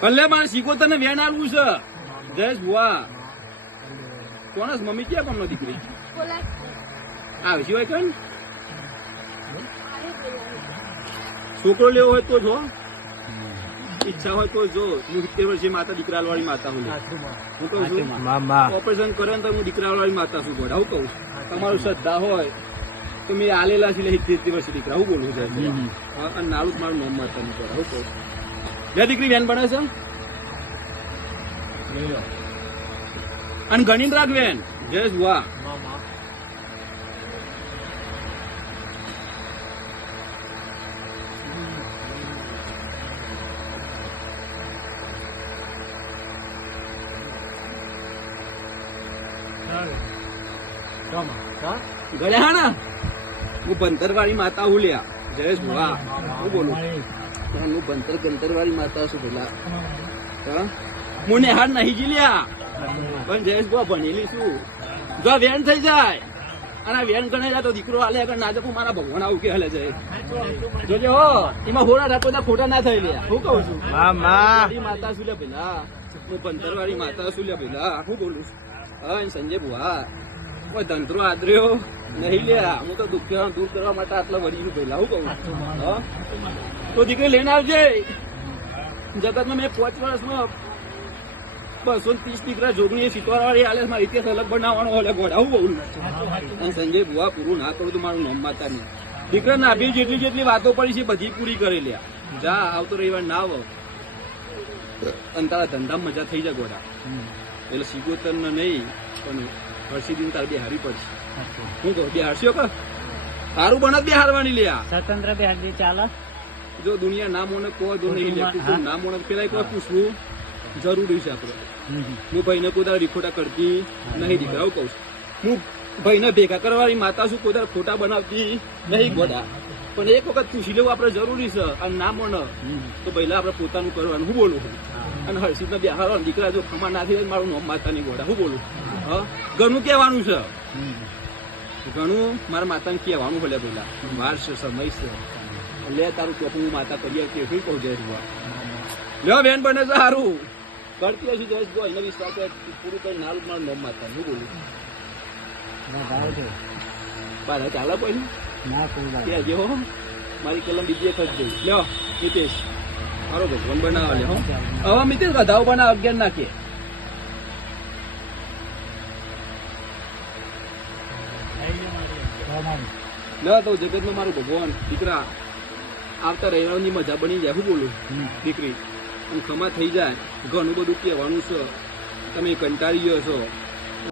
ભલે મારે શીખો તને વેણ આલવું છે. જયેશ ભુવા કોણસ મમ્મી ક્યાં કોણ દીકરી? આવે સિવાય કઈ છોકરો લેવો હોય તો જો. ઈચ્છા હોય તો જો. હું સિત્તેર વર્ષે માતા દીકરા વાળી માતા હું હું કહું છું ઓપરેશન કરે તો હું દીકરા વાળી માતા છું ગોડા હું કહું તમારું શ્રદ્ધા હોય. તો મેં આલેલા છે એટલે વર્ષે દીકરા હું બોલું છે અને નાળું જ મારું નામ માતા નહીં હું કહું. બે દીકરી વેન બને છે? અને ગણીને રાખ વેન જય જુવા હા ને? હું બંધરવાળી માતા હું લ્યા. જયેશ ભોળા હું બોલું હું ભંતર ગંતરવાળી માતા છું પેલા હા. નેહાર નહીં જીલ્યા પણ જયેશ ભો ભણેલી છું જો વેણ થઈ જાય અને વેણ ગણે જાય તો દીકરો હાલે આગળ ના જપું મારા ભગવાન આવું કે હાલે જાય. જોજે હો એમાં હોરા રાખો તો ખોટા ના થઈ લ્યા. હું કહું છું. માતા શું લે પેલા હું પંદર વાળી માતા શું લે પેલા હું બોલું છું. હા સંજય બુવા કોઈ ધંધરો આદર્યો. નહીં લે હું તો દુઃખ દૂર કરવા માટે આટલા વળી પેલા હું કહું? તો દીકરી લઈને આવજે. જગતમાં મેં પાંચ વર્ષમાં બસો ત્રીસ દીકરા જોગણી સિત્તોર વાળી આલે મારી ઇતિહાસ અલગ બનાવવાનો હોય ગોડા બહુ અને સંજય બુવા પૂરું ના કરું તો મારું નામ માતા નહીં દીકરા નાભી જેટલી જેટલી વાતો પડી છે બધી પૂરી કરી લે જા આવતો રવિવાર ના આવો. અને તારા ધંધા મજા થઈ જાય ગોડા. એટલે સિગોતર ને નહીં પણ હર્ષિદીન તારે પડશે. હું કહું બે હારશો કે સારું બને બે હારવાની લ્યા સ્વતંત્ર બે હાજરી ચાલે. જો દુનિયા ના મોને કહો જો નહીં લે કુટુંબ ના મોને પેલા પૂછવું. જરૂરી છે આપણે. હું ભાઈને કોઈ રીખોટા કરતી નહીં દીકરાઓ કહું છું. હું ભાઈને ભેગા કરવાની માતા છું કોઈ ખોટા બનાવતી નહીં ગોડા. પણ એક વખત પૂછી લેવું આપણે જરૂરી છે અને ના મને તો પહેલા આપણે પોતાનું કરવાનું. હું બોલું. અને હર્ષિત ને બિહાર દીકરા જો ખમા ના થઈ મારું નામ માતાની ગોડા. હું બોલું. ઘણું કહેવાનું છે. ઘણું મારા માતાને કહેવાનું ભલે પેલા. વાર છે સમય છે. લે તારું કે હું માતા કરી કે શું કહું જય લ્યો બેન બને સારું કરતી હશે જયેશ જો એનો વિશ્વાસ પૂરું કરી નારું મારું નામ માતા શું બોલું? બાર ચાલે પછી? કે હજી હો. મારી કલમ બીજી એક જ ગઈ. લ્યો મિતેશ. મારો ભગવાન બનાવે હો. હવે મિતેશ વધાવો બનાવ અગિયાર નાખીએ લ્યો તો જગતનું મારું ભગવાન દીકરા આવતા ની મજા બની જાય હું બોલું? દીકરી અને ખમા થઈ જાય. ઘણું બધું કહેવાનું છે. તમે કંટાળી ગયો છો.